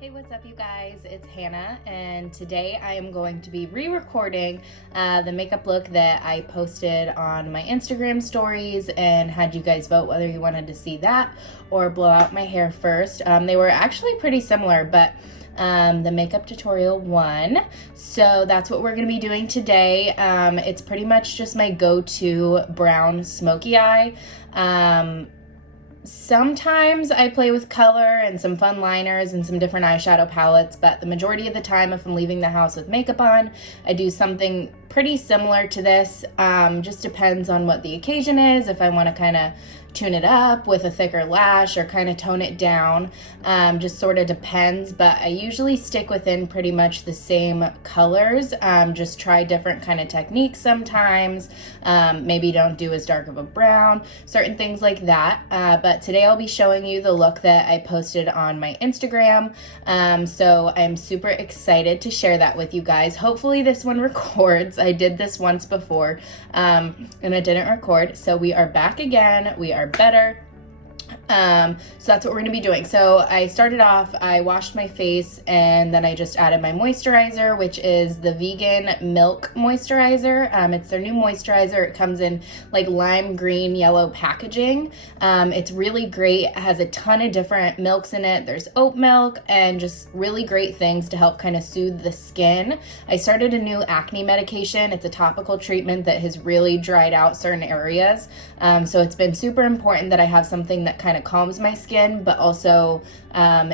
Hey, what's up you guys? It's Hannah, and today I am going to be re-recording the makeup look that I posted on my Instagram stories and had you guys vote whether you wanted to see that or blow out my hair first. They were actually pretty similar, but the makeup tutorial won. So that's what we're going to be doing today. It's pretty much just my go-to brown smoky eye. Sometimes I play with color and some fun liners and some different eyeshadow palettes, but the majority of the time if I'm leaving the house with makeup on, I do something pretty similar to this. Just depends on what the occasion is, if I want to kind of tune it up with a thicker lash or kind of tone it down. Just sort of depends, but I usually stick within pretty much the same colors. Just try different kind of techniques sometimes. Maybe don't do as dark of a brown, certain things like that. But today I'll be showing you the look that I posted on my Instagram. So I'm super excited to share that with you guys. Hopefully this one records. I did this once before and it didn't record. So we are back again. We are better. So that's what we're gonna be doing. So I started off, I washed my face, and then I just added my moisturizer, which is the vegan milk moisturizer. It's their new moisturizer. It comes in like lime green yellow packaging. It's really great. It has a ton of different milks in it. There's oat milk and just really great things to help kind of soothe the skin. I started a new acne medication. It's a topical treatment that has really dried out certain areas. So it's been super important that I have something that kind of calms my skin, but also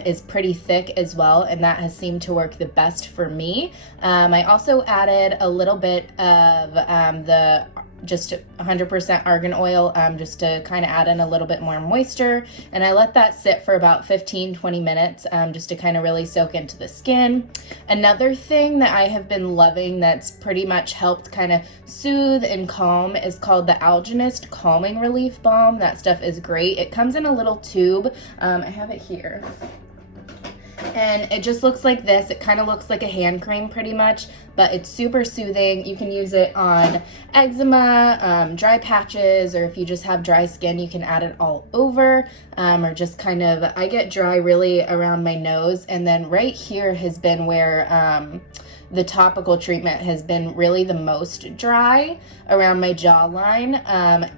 is pretty thick as well, and that has seemed to work the best for me. I also added a little bit of the just 100% argan oil just to kind of add in a little bit more moisture, and I let that sit for about 15-20 minutes just to kind of really soak into the skin. Another thing that I have been loving that's pretty much helped kind of soothe and calm is called the Algenist Calming Relief Balm. That stuff is great. It comes in a little tube. I have it here. And it just looks like this. It kind of looks like a hand cream pretty much, but it's super soothing. You can use it on eczema, dry patches, or if you just have dry skin, you can add it all over, or just kind of, I get dry really around my nose, and then right here has been where the topical treatment has been really the most dry around my jawline.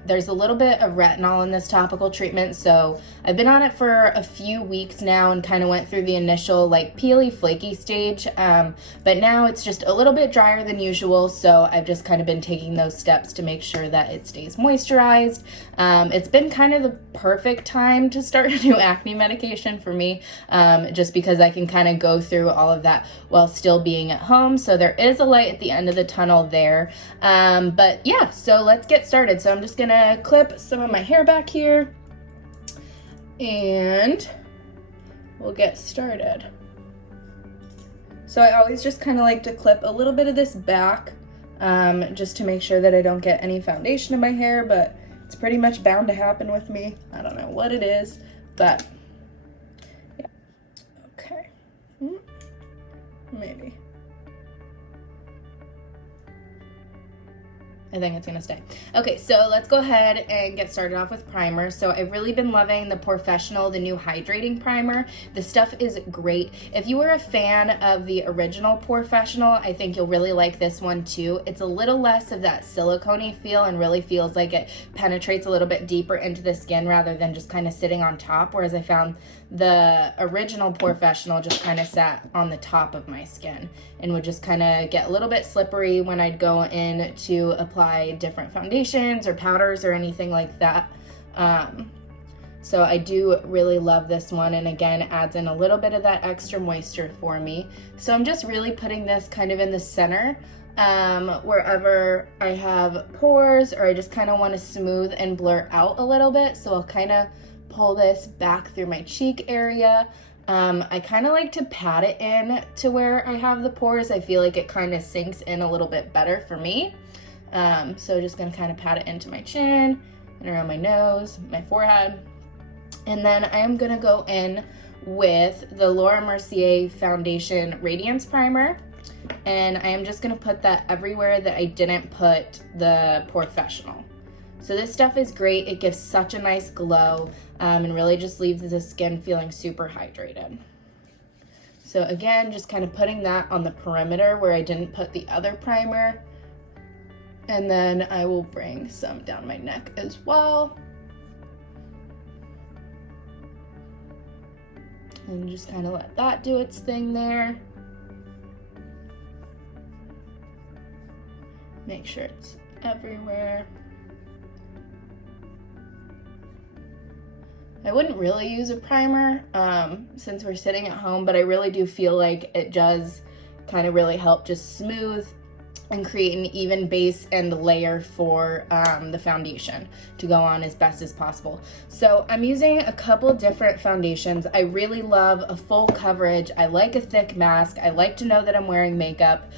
There's a little bit of retinol in this topical treatment, so I've been on it for a few weeks now and kind of went through the initial like peely flaky stage, but now it's just a little bit drier than usual, so I've just kind of been taking those steps to make sure that it stays moisturized. It's been kind of the perfect time to start a new acne medication for me, just because I can kind of go through all of that while still being at home. So there is a light at the end of the tunnel there. But yeah, so let's get started. So I'm just gonna clip some of my hair back here and we'll get started. So I always just kind of like to clip a little bit of this back just to make sure that I don't get any foundation in my hair, but it's pretty much bound to happen with me. I don't know what it is, but yeah. Okay, maybe. I think it's gonna stay. Okay, so let's go ahead and get started off with primer. So I've really been loving the Professional, the new hydrating primer. The stuff is great. If you were a fan of the original Professional, I think you'll really like this one too. It's a little less of that silicone-y feel and really feels like it penetrates a little bit deeper into the skin rather than just kind of sitting on top, whereas I found the original Professional just kind of sat on the top of my skin and would just kind of get a little bit slippery when I'd go in to apply different foundations or powders or anything like that. So I do really love this one, and again adds in a little bit of that extra moisture for me. So I'm just really putting this kind of in the center wherever I have pores or I just kind of want to smooth and blur out a little bit. So I'll kind of pull this back through my cheek area. I kind of like to pat it in to where I have the pores. I feel like it kind of sinks in a little bit better for me. So just gonna kind of pat it into my chin and around my nose, my forehead. And then I am gonna go in with the Laura Mercier Foundation Radiance Primer. And I am just gonna put that everywhere that I didn't put the Professional. So this stuff is great. It gives such a nice glow and really just leaves the skin feeling super hydrated. So again, just kind of putting that on the perimeter where I didn't put the other primer. And then I will bring some down my neck as well. And just kind of let that do its thing there. Make sure it's everywhere. I wouldn't really use a primer since we're sitting at home, but I really do feel like it does kind of really help just smooth and create an even base and layer for the foundation to go on as best as possible. So I'm using a couple different foundations. I really love a full coverage. I like a thick mask. I like to know that I'm wearing makeup.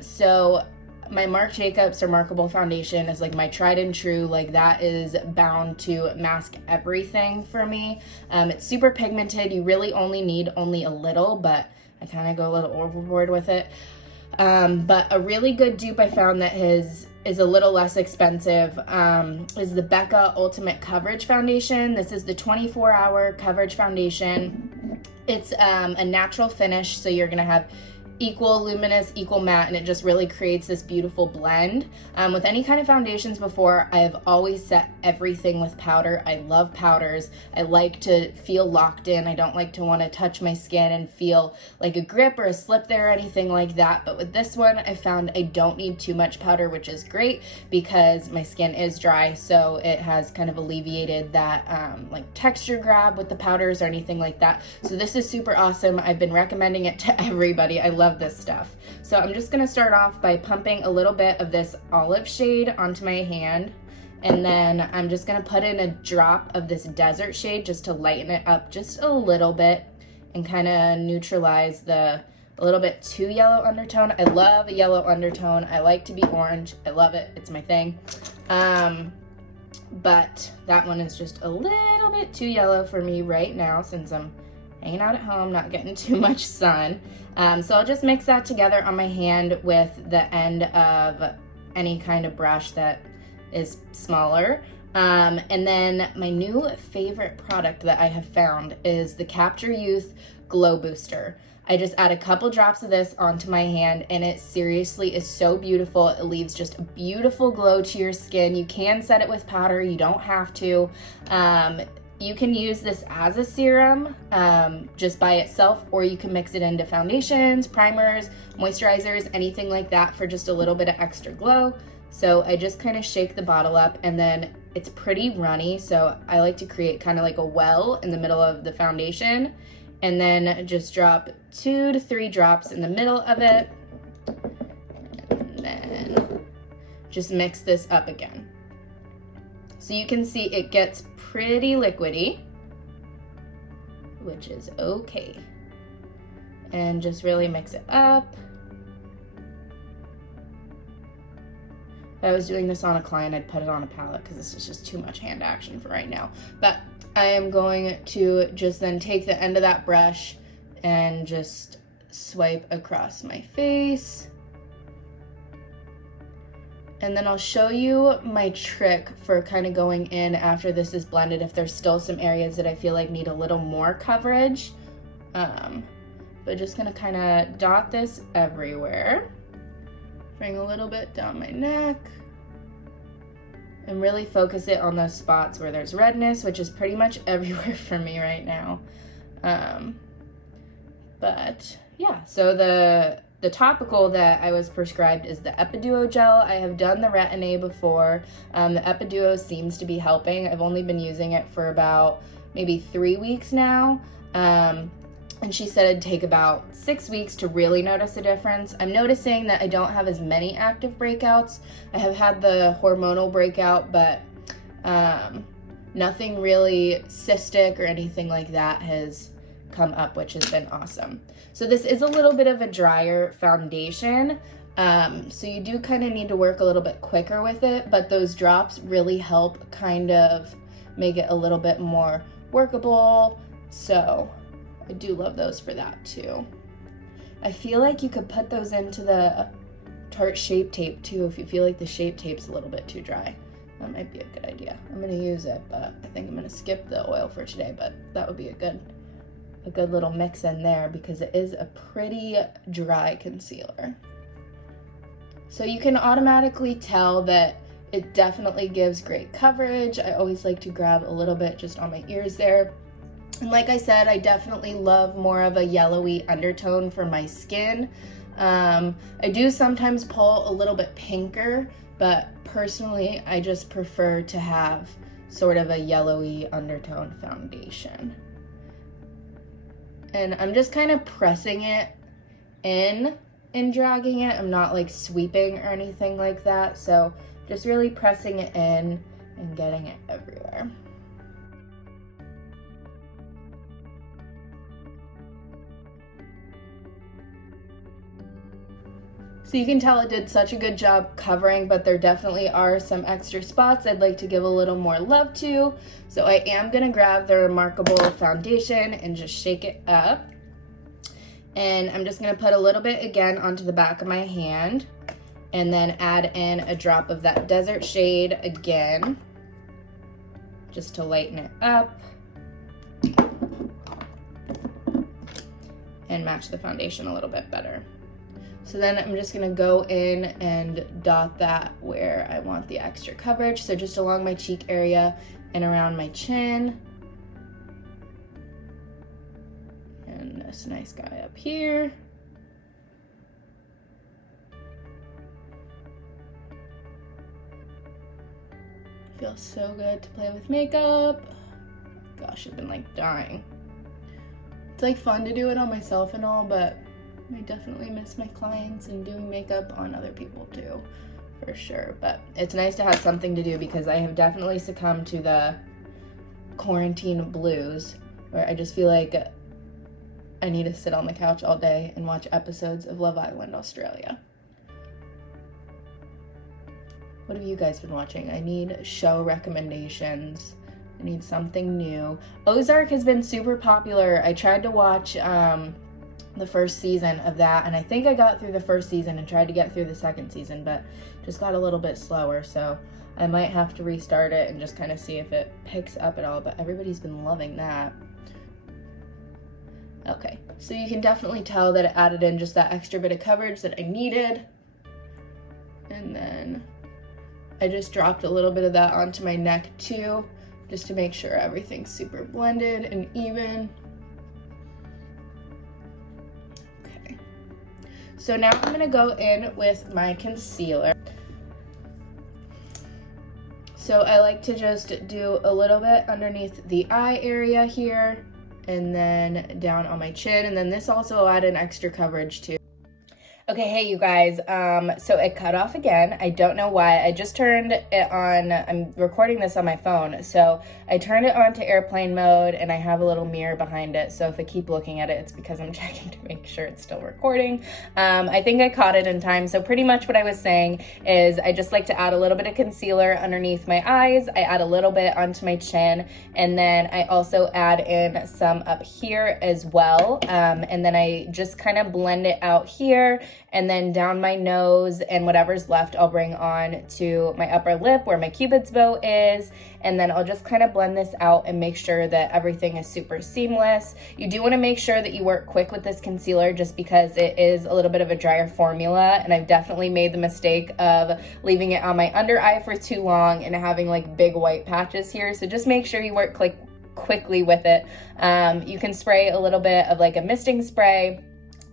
So my Marc Jacobs Remarkable foundation is like my tried and true, like that is bound to mask everything for me. It's super pigmented. You really only need a little, but I kind of go a little overboard with it. But a really good dupe I found that is a little less expensive is the Becca Ultimate Coverage Foundation. This is the 24-hour coverage foundation. It's a natural finish, so you're gonna have equal luminous, equal matte, and it just really creates this beautiful blend. With any kind of foundations before, I've always set everything with powder. I love powders. I like to feel locked in. I don't like to want to touch my skin and feel like a grip or a slip there or anything like that. But with this one, I found I don't need too much powder, which is great because my skin is dry. So it has kind of alleviated that like texture grab with the powders or anything like that. So this is super awesome. I've been recommending it to everybody. I love this stuff. So I'm just gonna start off by pumping a little bit of this olive shade onto my hand, and then I'm just gonna put in a drop of this desert shade just to lighten it up just a little bit and kind of neutralize a little bit too yellow undertone. I love a yellow undertone. I like to be orange. I love it. It's my thing. But that one is just a little bit too yellow for me right now since I'm hanging out at home, not getting too much sun. So I'll just mix that together on my hand with the end of any kind of brush that is smaller. And then my new favorite product that I have found is the Capture Youth Glow Booster. I just add a couple drops of this onto my hand and it seriously is so beautiful. It leaves just a beautiful glow to your skin. You can set it with powder, you don't have to. You can use this as a serum just by itself, or you can mix it into foundations, primers, moisturizers, anything like that for just a little bit of extra glow. So I just kind of shake the bottle up, and then it's pretty runny, so I like to create kind of like a well in the middle of the foundation, and then just drop 2 to 3 drops in the middle of it, and then just mix this up again. So you can see it gets pretty liquidy, which is okay. And just really mix it up. If I was doing this on a client, I'd put it on a palette because this is just too much hand action for right now. But I am going to just then take the end of that brush and just swipe across my face. And then I'll show you my trick for kind of going in after this is blended if there's still some areas that I feel like need a little more coverage. But just gonna kind of dot this everywhere. Bring a little bit down my neck. And really focus it on those spots where there's redness, which is pretty much everywhere for me right now. But yeah, so the topical that I was prescribed is the Epiduo gel. I have done the Retin-A before. The Epiduo seems to be helping. I've only been using it for about maybe 3 weeks now. And she said it'd take about 6 weeks to really notice a difference. I'm noticing that I don't have as many active breakouts. I have had the hormonal breakout, but nothing really cystic or anything like that has come up, which has been awesome. So this is a little bit of a drier foundation. So you do kind of need to work a little bit quicker with it, but those drops really help kind of make it a little bit more workable. So I do love those for that too. I feel like you could put those into the Tarte Shape Tape too if you feel like the Shape Tape's a little bit too dry. That might be a good idea. I'm gonna use it, but I think I'm gonna skip the oil for today, but that would be a good a good little mix in there because it is a pretty dry concealer. So you can automatically tell that it definitely gives great coverage. I always like to grab a little bit just on my ears there. And like I said, I definitely love more of a yellowy undertone for my skin. I do sometimes pull a little bit pinker, but personally, I just prefer to have sort of a yellowy undertone foundation. And I'm just kind of pressing it in and dragging it. I'm not like sweeping or anything like that. So just really pressing it in and getting it everywhere. So you can tell it did such a good job covering, but there definitely are some extra spots I'd like to give a little more love to. So I am gonna grab the Remarkable foundation and just shake it up. And I'm just gonna put a little bit again onto the back of my hand and then add in a drop of that Desert shade again, just to lighten it up and match the foundation a little bit better. So then I'm just gonna go in and dot that where I want the extra coverage. So just along my cheek area and around my chin. And this nice guy up here. Feels so good to play with makeup. Gosh, I've been like dying. It's like fun to do it on myself and all, but I definitely miss my clients and doing makeup on other people too, for sure. But it's nice to have something to do because I have definitely succumbed to the quarantine blues where I just feel like I need to sit on the couch all day and watch episodes of Love Island Australia. What have you guys been watching? I need show recommendations. I need something new. Ozark has been super popular. I tried to watch the first season of that, and I think I got through the first season and tried to get through the second season, but just got a little bit slower, so I might have to restart it and just kind of see if it picks up at all, but everybody's been loving that. Okay, so you can definitely tell that it added in just that extra bit of coverage that I needed. And then I just dropped a little bit of that onto my neck too, just to make sure everything's super blended and even. So now I'm gonna go in with my concealer. So I like to just do a little bit underneath the eye area here and then down on my chin. And then this also added extra coverage too. Okay, hey you guys, so it cut off again. I don't know why. I just turned it on. I'm recording this on my phone, so I turned it on to airplane mode and I have a little mirror behind it, so if I keep looking at it, it's because I'm checking to make sure it's still recording. I think I caught it in time, so pretty much what I was saying is I just like to add a little bit of concealer underneath my eyes. I add a little bit onto my chin, and then I also add in some up here as well, and then I just kind of blend it out here and then down my nose, and whatever's left I'll bring on to my upper lip where my Cupid's bow is, and then I'll just kind of blend this out and make sure that everything is super seamless. You do want to make sure that you work quick with this concealer just because it is a little bit of a drier formula, and I've definitely made the mistake of leaving it on my under eye for too long and having like big white patches here, so just make sure you work quickly with it. You can spray a little bit of like a misting spray,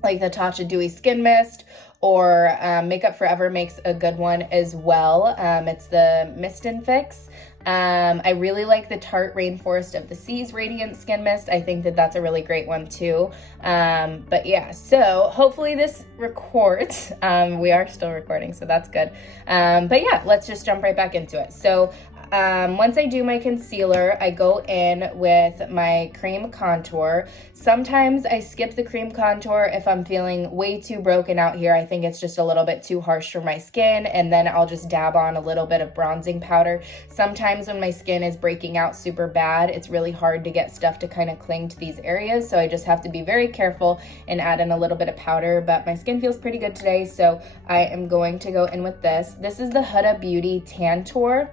like the Tatcha Dewy Skin Mist, or Makeup Forever makes a good one as well. It's the Mist and Fix. I really like the Tarte Rainforest of the Seas Radiant Skin Mist. I think that that's a really great one too. But yeah, so hopefully this records. We are still recording, so that's good. But yeah, let's just jump right back into it. So once I do my concealer, I go in with my cream contour. Sometimes I skip the cream contour if I'm feeling way too broken out here. I think it's just a little bit too harsh for my skin, and then I'll just dab on a little bit of bronzing powder. Sometimes when my skin is breaking out super bad, it's really hard to get stuff to kind of cling to these areas, so I just have to be very careful and add in a little bit of powder, but my skin feels pretty good today, so I am going to go in with this. This is the Huda Beauty Tantour.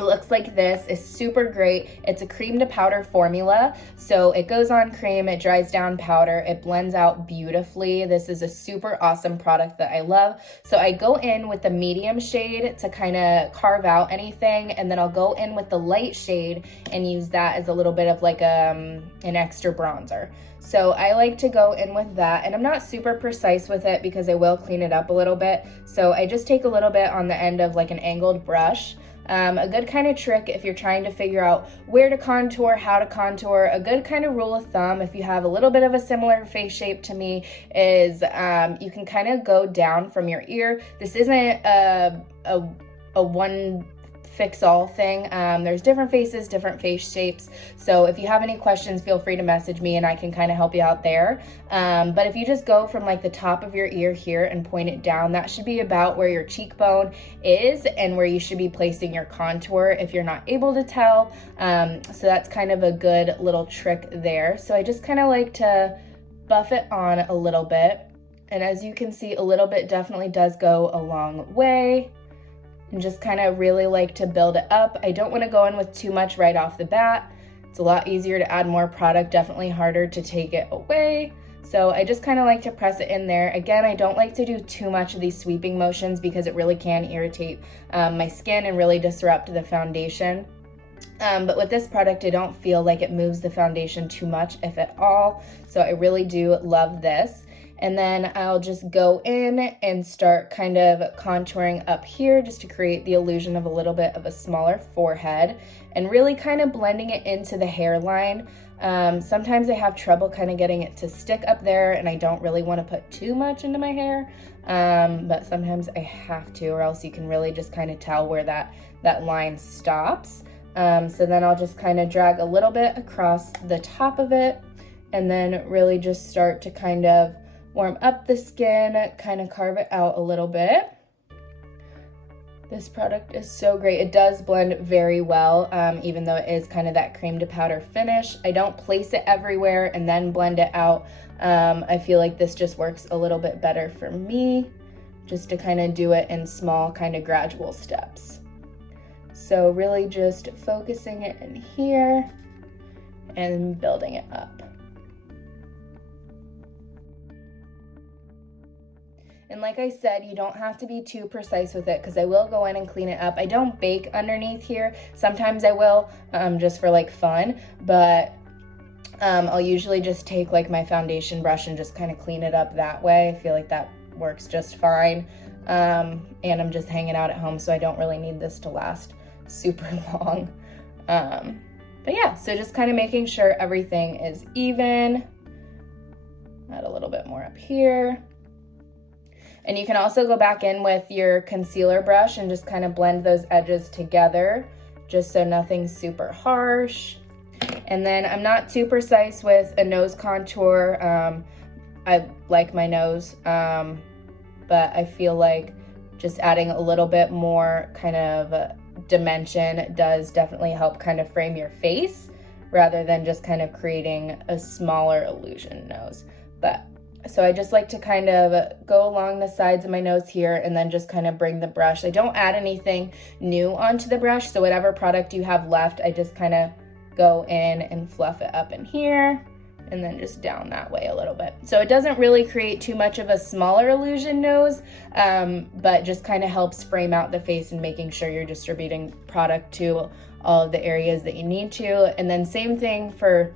It looks like this. It's super great. It's a cream to powder formula. So it goes on cream, it dries down powder, it blends out beautifully. This is a super awesome product that I love. So I go in with the medium shade to kind of carve out anything, and then I'll go in with the light shade and use that as a little bit of like an extra bronzer. So I like to go in with that, and I'm not super precise with it because I will clean it up a little bit. So I just take a little bit on the end of like an angled brush. A good kind of trick if you're trying to figure out where to contour, how to contour, a good kind of rule of thumb if you have a little bit of a similar face shape to me is you can kind of go down from your ear. This isn't a one fix all thing. There's different faces, different face shapes. So if you have any questions, feel free to message me and I can kind of help you out there. But if you just go from like the top of your ear here and point it down, that should be about where your cheekbone is and where you should be placing your contour if you're not able to tell. So that's kind of a good little trick there. So I just kind of like to buff it on a little bit. And as you can see, a little bit definitely does go a long way. And just kind of really like to build it up. I don't want to go in with too much right off the bat. It's a lot easier to add more product, definitely harder to take it away. So I just kind of like to press it in there. Again, I don't like to do too much of these sweeping motions because it really can irritate my skin and really disrupt the foundation. But with this product, I don't feel like it moves the foundation too much, if at all. So I really do love this. And then I'll just go in and start kind of contouring up here just to create the illusion of a little bit of a smaller forehead and really kind of blending it into the hairline. Sometimes I have trouble kind of getting it to stick up there and I don't really want to put too much into my hair, but sometimes I have to, or else you can really just kind of tell where that line stops. So then I'll just kind of drag a little bit across the top of it and then really just start to kind of warm up the skin, kind of carve it out a little bit. This product is so great. It does blend very well, even though it is kind of that cream to powder finish. I don't place it everywhere and then blend it out. I feel like this just works a little bit better for me, just to kind of do it in small, kind of gradual steps. So really just focusing it in here and building it up. And like I said, you don't have to be too precise with it because I will go in and clean it up. I don't bake underneath here. Sometimes I will, just for like fun, but I'll usually just take like my foundation brush and just kind of clean it up that way. I feel like that works just fine. And I'm just hanging out at home, so I don't really need this to last super long. But yeah, so just kind of making sure everything is even. Add a little bit more up here. And you can also go back in with your concealer brush and just kind of blend those edges together, just so nothing's super harsh. And then I'm not too precise with a nose contour. I like my nose, but I feel like just adding a little bit more kind of dimension does definitely help kind of frame your face rather than just kind of creating a smaller illusion nose. So I just like to kind of go along the sides of my nose here and then just kind of bring the brush. I don't add anything new onto the brush, so whatever product you have left, I just kind of go in and fluff it up in here and then just down that way a little bit. So it doesn't really create too much of a smaller illusion nose, but just kind of helps frame out the face and making sure you're distributing product to all of the areas that you need to. And then same thing for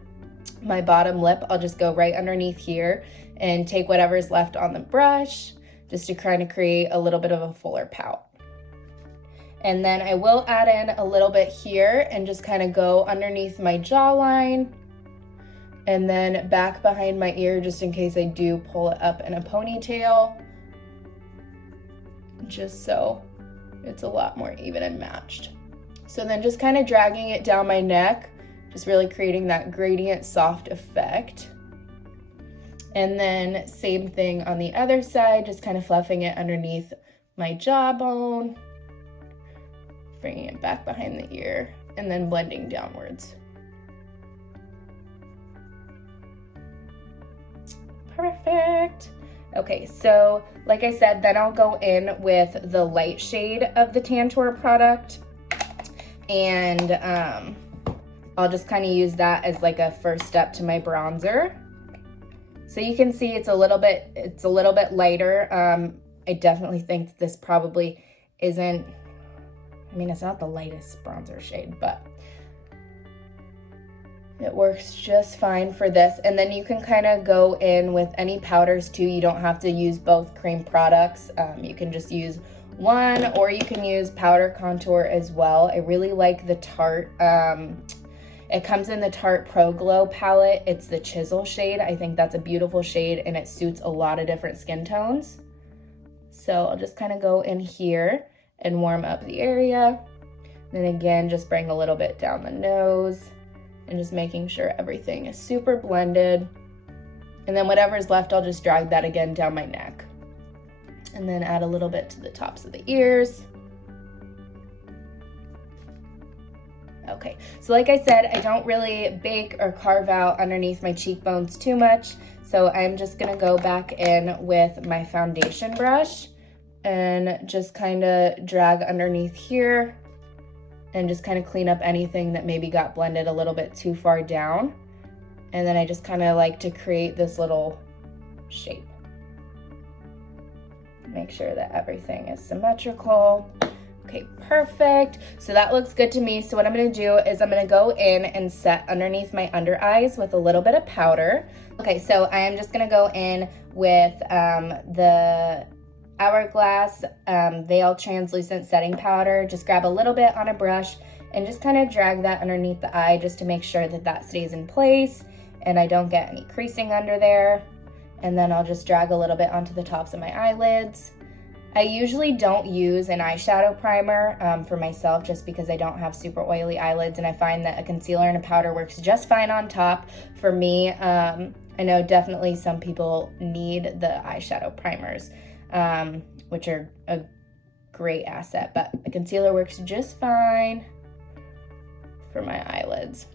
my bottom lip. I'll just go right underneath here and take whatever's left on the brush just to kind of create a little bit of a fuller pout. And then I will add in a little bit here and just kind of go underneath my jawline and then back behind my ear just in case I do pull it up in a ponytail, just so it's a lot more even and matched. So then just kind of dragging it down my neck, just really creating that gradient soft effect. And then same thing on the other side, just kind of fluffing it underneath my jawbone, bringing it back behind the ear, and then blending downwards. Perfect. Okay, so like I said, then I'll go in with the light shade of the Tantour product. And I'll just kind of use that as like a first step to my bronzer. So you can see it's a little bit lighter. I definitely think that this probably isn't, I mean, it's not the lightest bronzer shade, but it works just fine for this. And then you can kind of go in with any powders too. You don't have to use both cream products. You can just use one, or you can use powder contour as well. I really like the Tarte. It comes in the Tarte Pro Glow palette. It's the Chisel shade. I think that's a beautiful shade and it suits a lot of different skin tones. So I'll just kind of go in here and warm up the area. Then again, just bring a little bit down the nose and just making sure everything is super blended. And then whatever's left, I'll just drag that again down my neck. And then add a little bit to the tops of the ears. Okay, so like I said, I don't really bake or carve out underneath my cheekbones too much. So I'm just gonna go back in with my foundation brush and just kind of drag underneath here and just kind of clean up anything that maybe got blended a little bit too far down. And then I just kind of like to create this little shape. Make sure that everything is symmetrical. Okay, perfect. So that looks good to me. So what I'm gonna do is I'm gonna go in and set underneath my under eyes with a little bit of powder. Okay, so I am just gonna go in with the Hourglass Veil Translucent Setting Powder. Just grab a little bit on a brush and just kind of drag that underneath the eye just to make sure that that stays in place and I don't get any creasing under there. And then I'll just drag a little bit onto the tops of my eyelids. I usually don't use an eyeshadow primer for myself just because I don't have super oily eyelids, and I find that a concealer and a powder works just fine on top. For me, I know definitely some people need the eyeshadow primers, which are a great asset, but a concealer works just fine for my eyelids.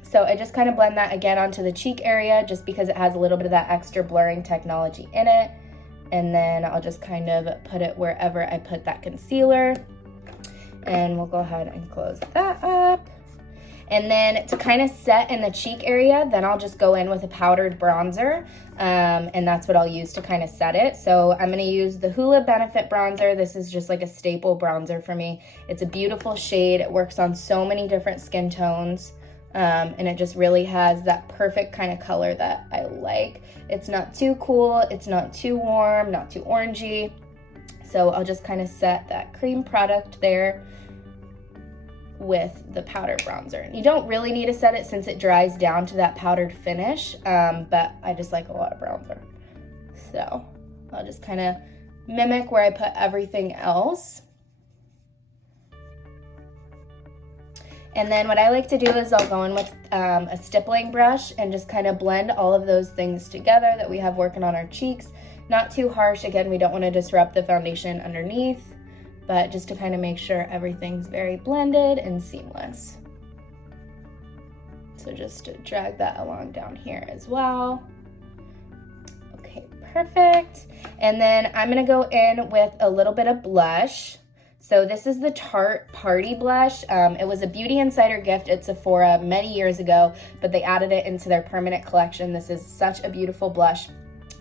So I just kind of blend that again onto the cheek area just because it has a little bit of that extra blurring technology in it. And then I'll just kind of put it wherever I put that concealer. And we'll go ahead and close that up. And then to kind of set in the cheek area, then I'll just go in with a powdered bronzer. And that's what I'll use to kind of set it. So I'm going to use the Hoola Benefit Bronzer. This is just like a staple bronzer for me. It's a beautiful shade. It works on so many different skin tones. And it just really has that perfect kind of color that I like. It's not too cool, it's not too warm, not too orangey. So I'll just kind of set that cream product there with the powder bronzer. You don't really need to set it since it dries down to that powdered finish, but I just like a lot of bronzer. So I'll just kind of mimic where I put everything else. And then what I like to do is I'll go in with a stippling brush and just kind of blend all of those things together that we have working on our cheeks. Not too harsh. Again, we don't want to disrupt the foundation underneath, but just to kind of make sure everything's very blended and seamless. So just to drag that along down here as well. Okay, perfect. And then I'm going to go in with a little bit of blush. So this is the Tarte Party Blush. It was a Beauty Insider gift at Sephora many years ago, but they added it into their permanent collection. This is such a beautiful blush.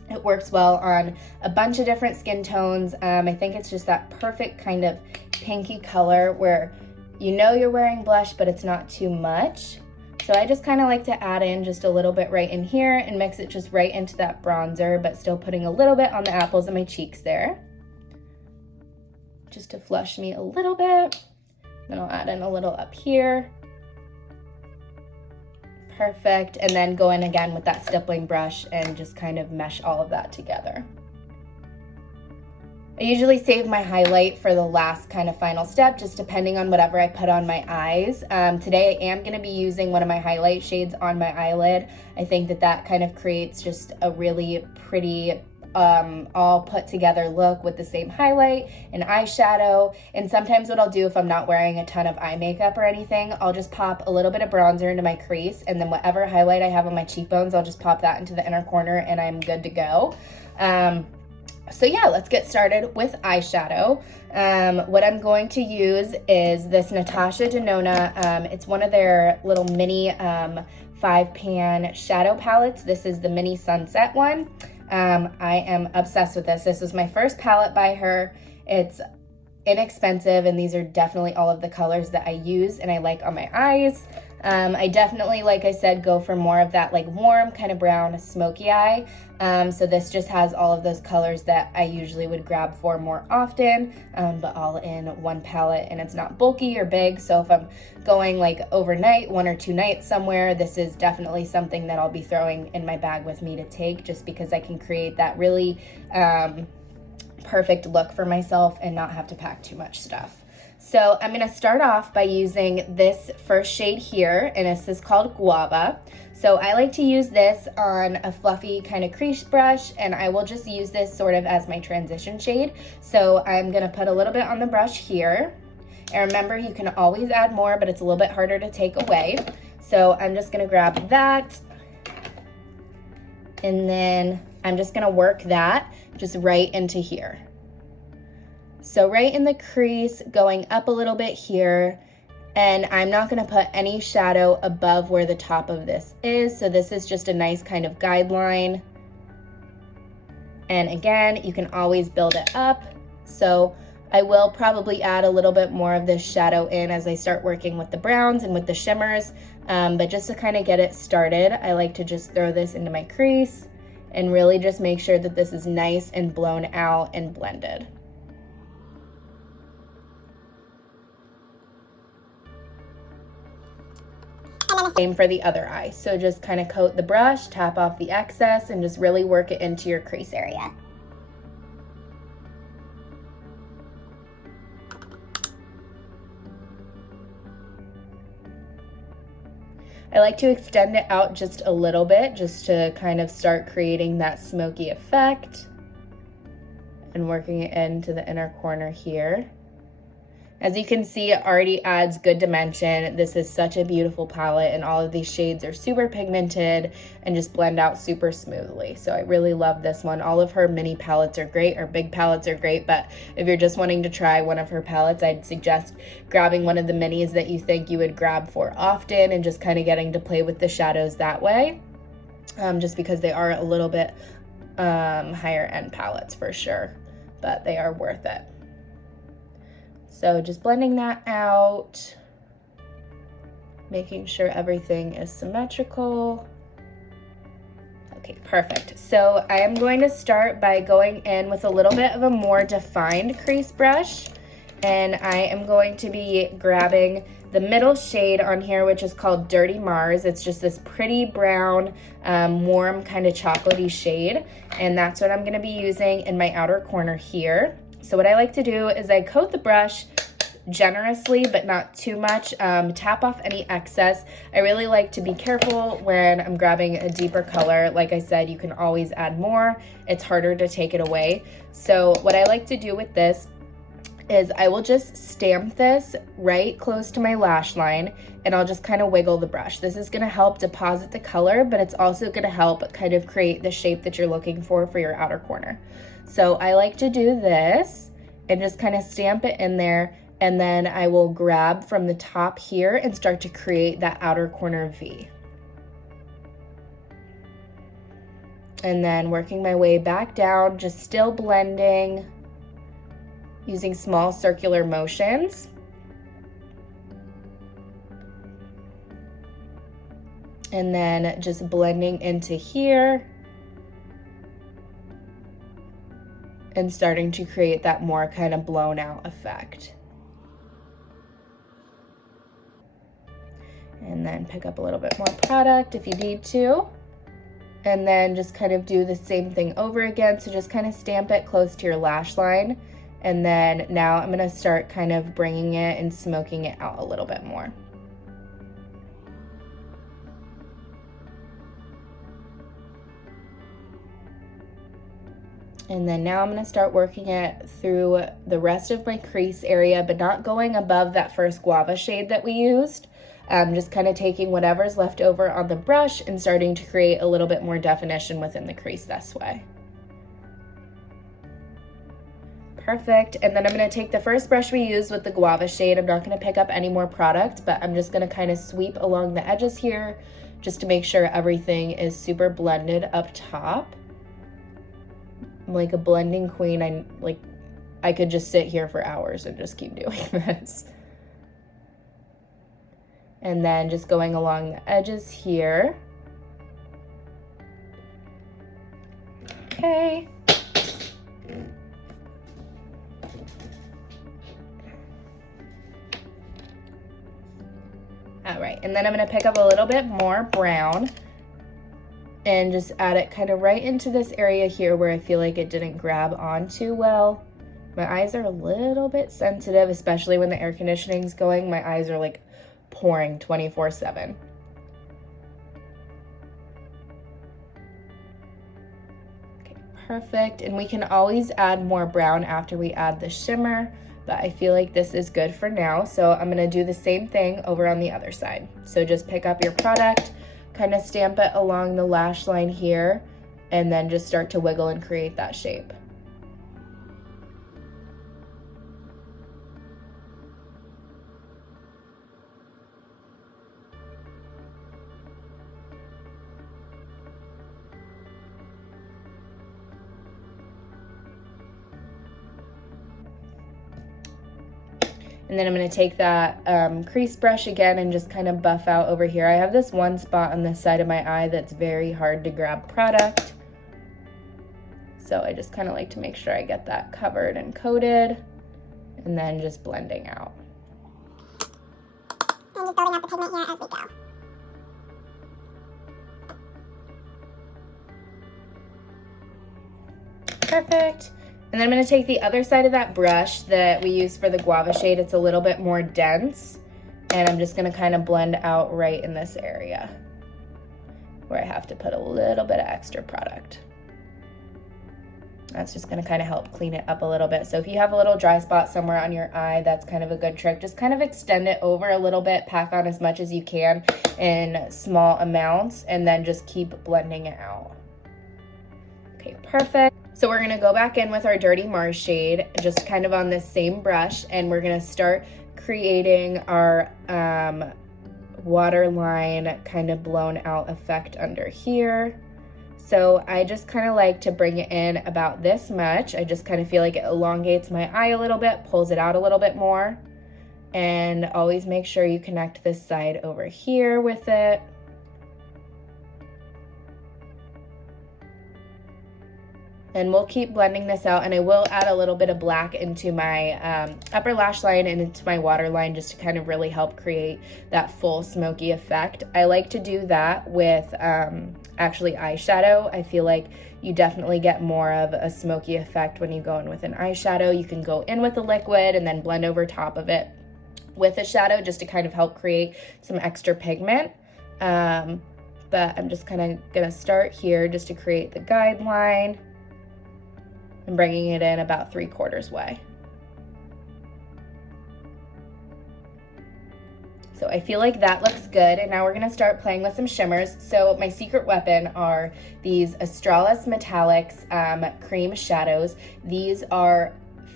It works well on a bunch of different skin tones. I think it's just that perfect kind of pinky color where you know you're wearing blush, but it's not too much. So I just kind of like to add in just a little bit right in here and mix it just right into that bronzer, but still putting a little bit on the apples of my cheeks there, just to flush me a little bit. Then I'll add in a little up here. Perfect. And then go in again with that stippling brush and just kind of mesh all of that together. I usually save my highlight for the last kind of final step, just depending on whatever I put on my eyes. Today I am going to be using one of my highlight shades on my eyelid. I think that that kind of creates just a really pretty all put together look with the same highlight and eyeshadow. And sometimes what I'll do if I'm not wearing a ton of eye makeup or anything, I'll just pop a little bit of bronzer into my crease, and then whatever highlight I have on my cheekbones, I'll just pop that into the inner corner and I'm good to go. So yeah, let's get started with eyeshadow. What I'm going to use is this Natasha Denona. It's one of their little mini 5-pan shadow palettes. This is the mini sunset one. I am obsessed with this. This was my first palette by her. It's inexpensive, and these are definitely all of the colors that I use and I like on my eyes. I definitely, like I said, go for more of that like warm kind of brown smoky eye. So this just has all of those colors that I usually would grab for more often, but all in one palette, and it's not bulky or big. So if I'm going like overnight, 1 or 2 nights somewhere, this is definitely something that I'll be throwing in my bag with me to take, just because I can create that really perfect look for myself and not have to pack too much stuff. So I'm gonna start off by using this first shade here, and this is called Guava. So I like to use this on a fluffy kind of crease brush, and I will just use this sort of as my transition shade. So I'm gonna put a little bit on the brush here. And remember, you can always add more, but it's a little bit harder to take away. So I'm just gonna grab that, and then I'm just gonna work that just right into here. So right in the crease, going up a little bit here, and I'm not gonna put any shadow above where the top of this is. So this is just a nice kind of guideline. And again, you can always build it up. So I will probably add a little bit more of this shadow in as I start working with the browns and with the shimmers. But just to kind of get it started, I like to just throw this into my crease and really just make sure that this is nice and blown out and blended. Same for the other eye. So just kind of coat the brush, tap off the excess, and just really work it into your crease area. I like to extend it out just a little bit, just to kind of start creating that smoky effect and working it into the inner corner here. As you can see, it already adds good dimension. This is such a beautiful palette, and all of these shades are super pigmented and just blend out super smoothly. So I really love this one. All of her mini palettes are great, or big palettes are great, but if you're just wanting to try one of her palettes, I'd suggest grabbing one of the minis that you think you would grab for often and just kind of getting to play with the shadows that way, just because they are a little bit higher end palettes for sure, but they are worth it. So just blending that out, making sure everything is symmetrical. Okay, perfect. So I am going to start by going in with a little bit of a more defined crease brush, and I am going to be grabbing the middle shade on here, which is called Dirty Mars. It's just this pretty brown, warm kind of chocolatey shade, and that's what I'm gonna be using in my outer corner here. So what I like to do is I coat the brush generously, but not too much. Tap off any excess. I really like to be careful when I'm grabbing a deeper color. Like I said, you can always add more. It's harder to take it away. So what I like to do with this is I will just stamp this right close to my lash line, and I'll just kind of wiggle the brush. This is gonna help deposit the color, but it's also gonna help kind of create the shape that you're looking for your outer corner. So I like to do this and just kind of stamp it in there, and then I will grab from the top here and start to create that outer corner V. And then working my way back down, just still blending, using small circular motions. And then just blending into here and starting to create that more kind of blown out effect. And then pick up a little bit more product if you need to. And then just kind of do the same thing over again. So just kind of stamp it close to your lash line. And then now I'm gonna start kind of bringing it and smoking it out a little bit more. And then now I'm gonna start working it through the rest of my crease area, but not going above that first guava shade that we used. Just kind of taking whatever's left over on the brush and starting to create a little bit more definition within the crease this way. perfect. And then I'm gonna take the first brush we used with the guava shade. I'm not gonna pick up any more product, but I'm just gonna kind of sweep along the edges here just to make sure everything is super blended up top. I'm like a blending queen. I could just sit here for hours and just keep doing this. And then just going along the edges here. Okay. All right, and then I'm gonna pick up a little bit more brown and just add it kind of right into this area here where I feel like it didn't grab on too well. My eyes are a little bit sensitive, especially when the air conditioning's going. My eyes are like pouring 24/7. Okay, perfect. And we can always add more brown after we add the shimmer, but I feel like this is good for now. So I'm gonna do the same thing over on the other side. So just pick up your product, kind of stamp it along the lash line here, and then just start to wiggle and create that shape. And then I'm gonna take that crease brush again and just kind of buff out over here. I have this one spot on this side of my eye that's very hard to grab product. So I just kind of like to make sure I get that covered and coated, and then just blending out. And just building up the pigment here as we go. Perfect. And then I'm gonna take the other side of that brush that we used for the guava shade. It's a little bit more dense, and I'm just gonna kind of blend out right in this area where I have to put a little bit of extra product. That's just gonna kind of help clean it up a little bit. So if you have a little dry spot somewhere on your eye, that's kind of a good trick. Just kind of extend it over a little bit, pack on as much as you can in small amounts, and then just keep blending it out. Okay, perfect. So we're gonna go back in with our Dirty Mars shade, just kind of on this same brush, and we're gonna start creating our waterline kind of blown out effect under here. So I just kind of like to bring it in about this much. I just kind of feel like it elongates my eye a little bit, pulls it out a little bit more. And always make sure you connect this side over here with it. And we'll keep blending this out, and I will add a little bit of black into my upper lash line and into my waterline just to kind of really help create that full smoky effect. I like to do that with actually eyeshadow. I feel like you definitely get more of a smoky effect when you go in with an eyeshadow. You can go in with a liquid and then blend over top of it with a shadow just to kind of help create some extra pigment. But I'm just kind of gonna start here just to create the guideline and bringing it in about 3/4 way. So I feel like that looks good, and now we're gonna start playing with some shimmers. So my secret weapon are these Australis Metallics cream shadows. These are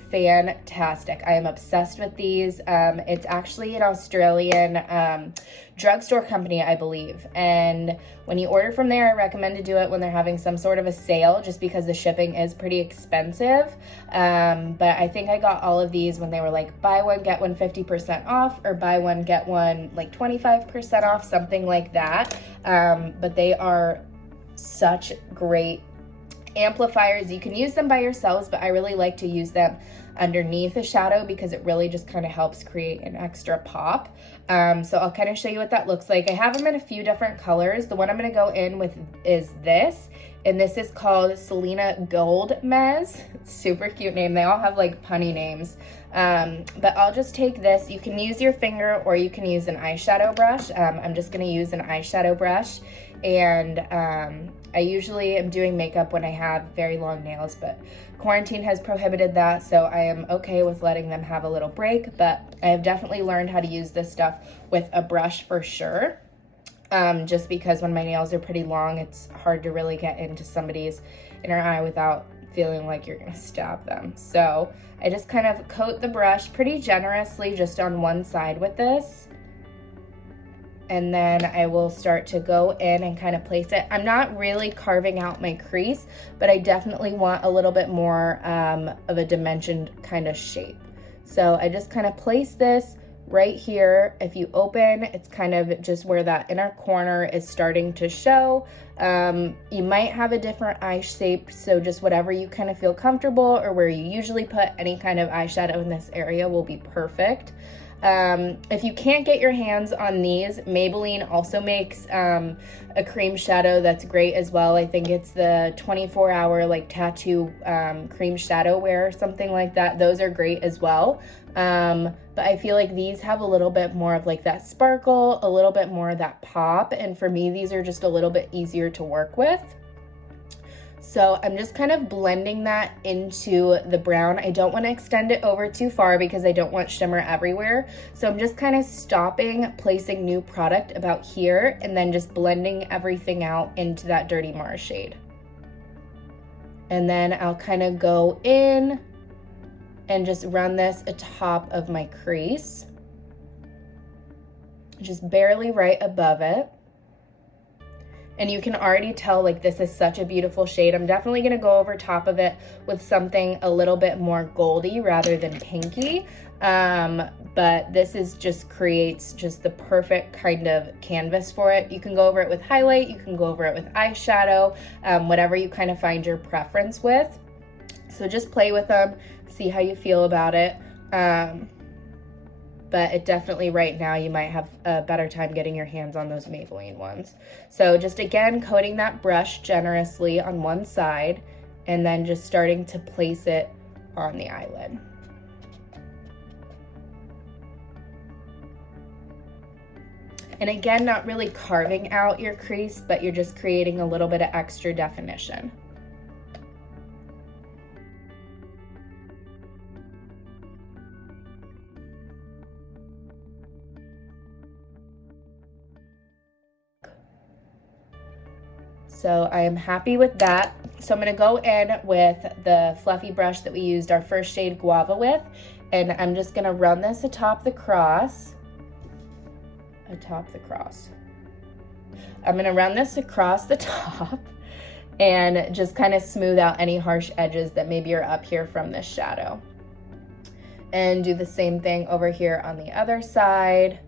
fantastic. I am obsessed with these. It's actually an Australian drugstore company, I believe. And when you order from there, I recommend to do it when they're having some sort of a sale, just because the shipping is pretty expensive. But I think I got all of these when they were like buy one, get one 50% off, or buy one, get one like 25% off, something like that. But they are such great amplifiers. You can use them by yourselves, but I really like to use them underneath a shadow because it really just kind of helps create an extra pop. So I'll kind of show you what that looks like. I have them in a few different colors. The one I'm going to go in with is this, and this is called Selena Gold Mez. Super cute name. They all have like punny names. But I'll just take this. You can use your finger or you can use an eyeshadow brush. I'm just going to use an eyeshadow brush, and I usually am doing makeup when I have very long nails, but quarantine has prohibited that, so I am okay with letting them have a little break. But I have definitely learned how to use this stuff with a brush for sure, just because when my nails are pretty long, it's hard to really get into somebody's inner eye without feeling like you're gonna stab them. So I just kind of coat the brush pretty generously just on one side with this. And then I will start to go in and kind of place it. I'm not really carving out my crease, but I definitely want a little bit more of a dimensioned kind of shape. So I just kind of place this right here. If you open, it's kind of just where that inner corner is starting to show. You might have a different eye shape, so just whatever you kind of feel comfortable or where you usually put any kind of eyeshadow in this area will be perfect. If you can't get your hands on these, Maybelline also makes a cream shadow that's great as well. I think it's the 24-hour like tattoo cream shadow wear or something like that. Those are great as well. But I feel like these have a little bit more of like that sparkle, a little bit more of that pop, and for me these are just a little bit easier to work with. So I'm just kind of blending that into the brown. I don't want to extend it over too far because I don't want shimmer everywhere. So I'm just kind of stopping, placing new product about here, and then just blending everything out into that Dirty Mars shade. And then I'll kind of go in and just run this atop of my crease, just barely right above it. And you can already tell like this is such a beautiful shade. I'm definitely gonna go over top of it with something a little bit more goldy rather than pinky. But this is just creates just the perfect kind of canvas for it. You can go over it with highlight, you can go over it with eyeshadow, whatever you kind of find your preference with. So just play with them, see how you feel about it. But it definitely right now you might have a better time getting your hands on those Maybelline ones. So just again, coating that brush generously on one side and then just starting to place it on the eyelid. And again, not really carving out your crease, but you're just creating a little bit of extra definition. So I am happy with that. So I'm gonna go in with the fluffy brush that we used our first shade Guava with, and I'm just gonna run this atop the cross. I'm gonna run this across the top and just kind of smooth out any harsh edges that maybe are up here from this shadow. And do the same thing over here on the other side.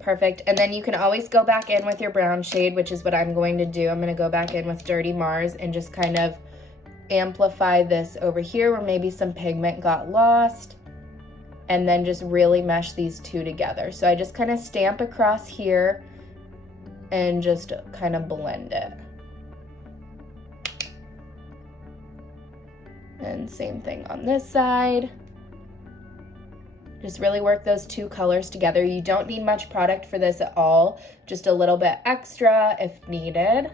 Perfect. And then you can always go back in with your brown shade, which is what I'm going to do. I'm going to go back in with Dirty Mars and just kind of amplify this over here where maybe some pigment got lost, and then just really mesh these two together. So I just kind of stamp across here and just kind of blend it. And same thing on this side. Just really work those two colors together. You don't need much product for this at all, just a little bit extra if needed.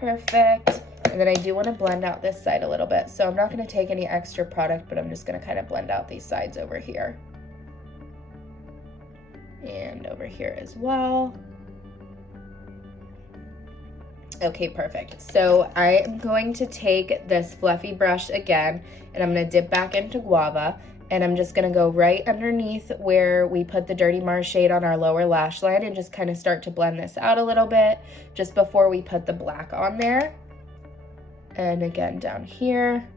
Perfect. And then I do want to blend out this side a little bit. So I'm not going to take any extra product, but I'm just going to kind of blend out these sides over here. And over here as well. Okay, perfect. So I am going to take this fluffy brush again, and I'm going to dip back into Guava. And I'm just gonna go right underneath where we put the Dirty Mars shade on our lower lash line and just kind of start to blend this out a little bit just before we put the black on there. And again, down here,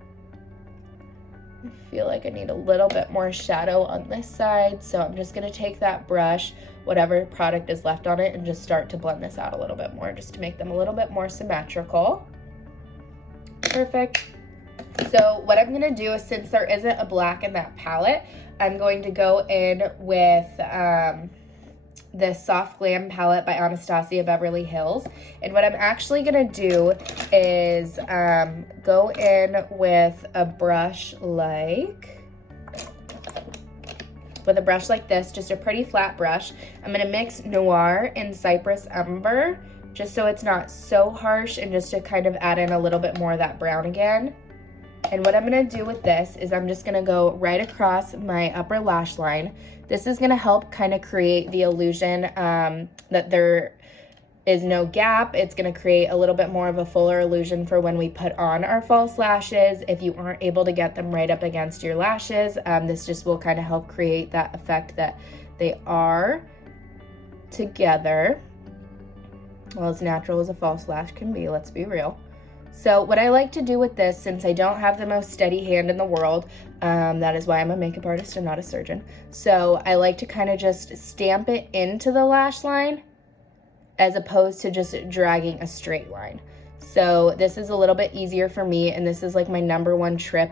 I feel like I need a little bit more shadow on this side. So I'm just gonna take that brush, whatever product is left on it, and just start to blend this out a little bit more just to make them a little bit more symmetrical. Perfect. So what I'm gonna do is, since there isn't a black in that palette, I'm going to go in with this Soft Glam palette by Anastasia Beverly Hills. And what I'm actually gonna do is go in with a brush like this, just a pretty flat brush. I'm gonna mix Noir and Cypress Umber, just so it's not so harsh and just to kind of add in a little bit more of that brown again. And what I'm gonna do with this is I'm just gonna go right across my upper lash line. This is gonna help kind of create the illusion that there is no gap. It's going to create a little bit more of a fuller illusion for when we put on our false lashes. If you aren't able to get them right up against your lashes, this just will kind of help create that effect that they are together. Well, as natural as a false lash can be, let's be real. So what I like to do with this, since I don't have the most steady hand in the world, that is why I'm a makeup artist and not a surgeon. So I like to kind of just stamp it into the lash line as opposed to just dragging a straight line. So this is a little bit easier for me, and this is like my number one trick.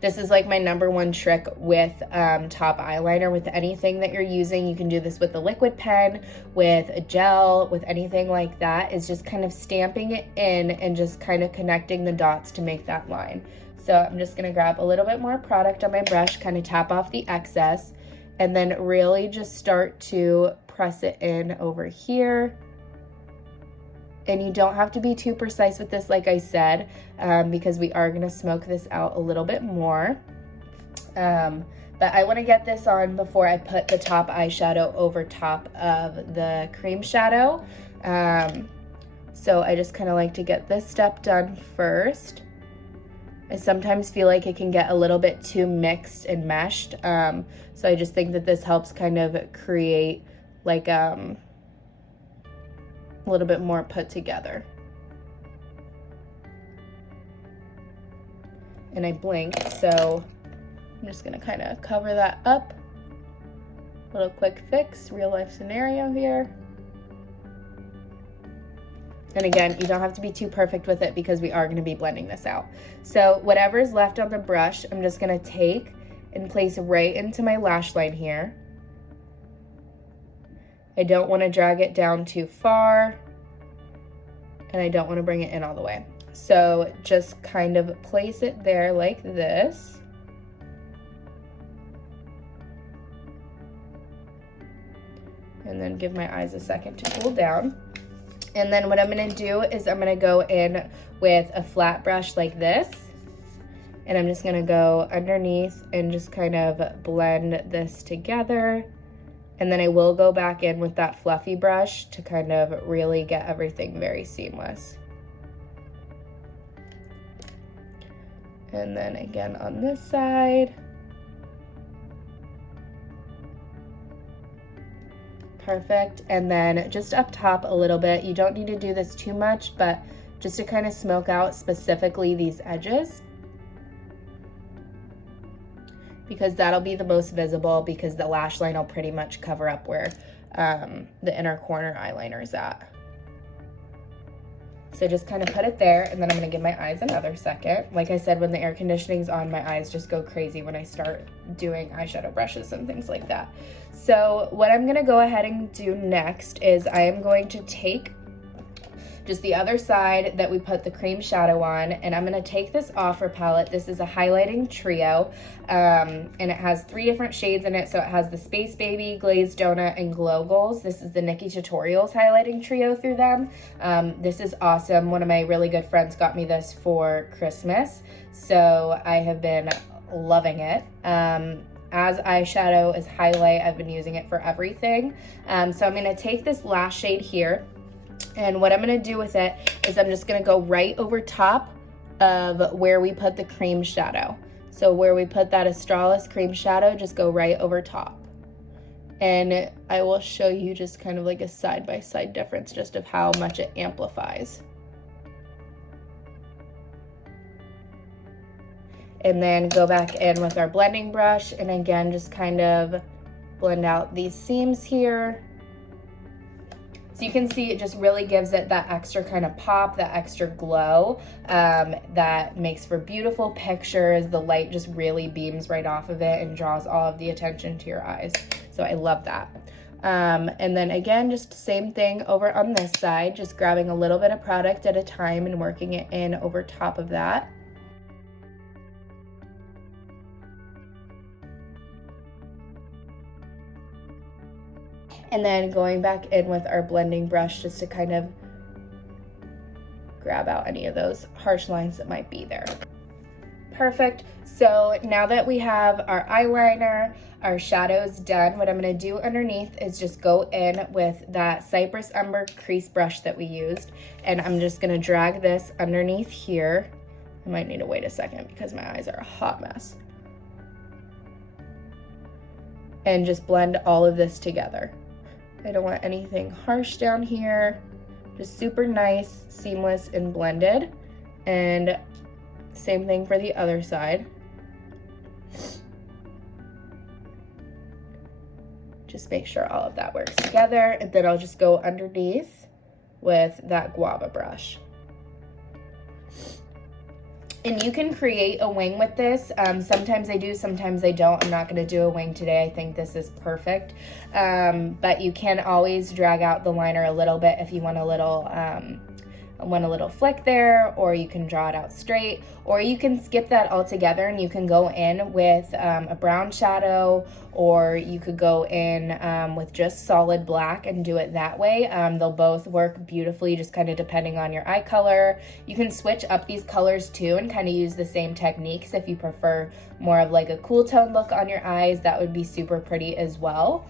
This is like my number one trick with top eyeliner. With anything that you're using, you can do this with a liquid pen, with a gel, with anything like that, is just kind of stamping it in and just kind of connecting the dots to make that line. So I'm just gonna grab a little bit more product on my brush, kind of tap off the excess, and then really just start to press it in over here. And you don't have to be too precise with this, like I said, because we are gonna smoke this out a little bit more. But I wanna get this on before I put the top eyeshadow over top of the cream shadow. So I just kinda like to get this step done first. I sometimes feel like it can get a little bit too mixed and meshed. So I just think that this helps kind of create like a little bit more put together. And I blinked, so I'm just gonna kind of cover that up. Little quick fix, real life scenario here. And again, you don't have to be too perfect with it because we are gonna be blending this out. So whatever's left on the brush, I'm just gonna take and place right into my lash line here. I don't want to drag it down too far, and I don't want to bring it in all the way. So just kind of place it there like this. And then give my eyes a second to cool down. And then what I'm going to do is I'm going to go in with a flat brush like this. And I'm just going to go underneath and just kind of blend this together. And then I will go back in with that fluffy brush to kind of really get everything very seamless. And then again on this side. Perfect. And then just up top a little bit. You don't need to do this too much, but just to kind of smoke out specifically these edges, because that'll be the most visible, because the lash line will pretty much cover up where the inner corner eyeliner is at. So just kind of put it there, and then I'm gonna give my eyes another second. Like I said, when the air conditioning's on, my eyes just go crazy when I start doing eyeshadow brushes and things like that. So what I'm gonna go ahead and do next is I am going to take just the other side that we put the cream shadow on, and I'm gonna take this offer palette. This is a highlighting trio, and it has 3 different shades in it. So it has the Space Baby, Glazed Donut, and Glow Goals. This is the Nikki Tutorials highlighting trio through them. This is awesome. One of my really good friends got me this for Christmas, so I have been loving it. As eyeshadow, as highlight, I've been using it for everything. So I'm gonna take this last shade here, and what I'm gonna do with it is I'm just gonna go right over top of where we put the cream shadow. So where we put that Australis cream shadow, just go right over top. And I will show you just kind of like a side-by-side difference just of how much it amplifies. And then go back in with our blending brush, and again, just kind of blend out these seams here. So you can see it just really gives it that extra kind of pop, that extra glow that makes for beautiful pictures. The light just really beams right off of it and draws all of the attention to your eyes. So I love that. And then again, just same thing over on this side, just grabbing a little bit of product at a time and working it in over top of that. And then going back in with our blending brush just to kind of grab out any of those harsh lines that might be there. perfect. So now that we have our eyeliner, our shadows done, what I'm gonna do underneath is just go in with that Cypress Umber crease brush that we used, and I'm just gonna drag this underneath here. I might need to wait a second because my eyes are a hot mess. And just blend all of this together. I don't want anything harsh down here. Just super nice, seamless, and blended. And same thing for the other side. Just make sure all of that works together, and then I'll just go underneath with that guava brush. And you can create a wing with this. Sometimes I do, sometimes I don't. I'm not gonna do a wing today. I think this is perfect. But you can always drag out the liner a little bit if you want a little flick there, or you can draw it out straight, or you can skip that altogether and you can go in with a brown shadow, or you could go in with just solid black and do it that way. They'll both work beautifully, just kind of depending on your eye color. You can switch up these colors too and kind of use the same techniques if you prefer more of like a cool tone look on your eyes. That would be super pretty as well.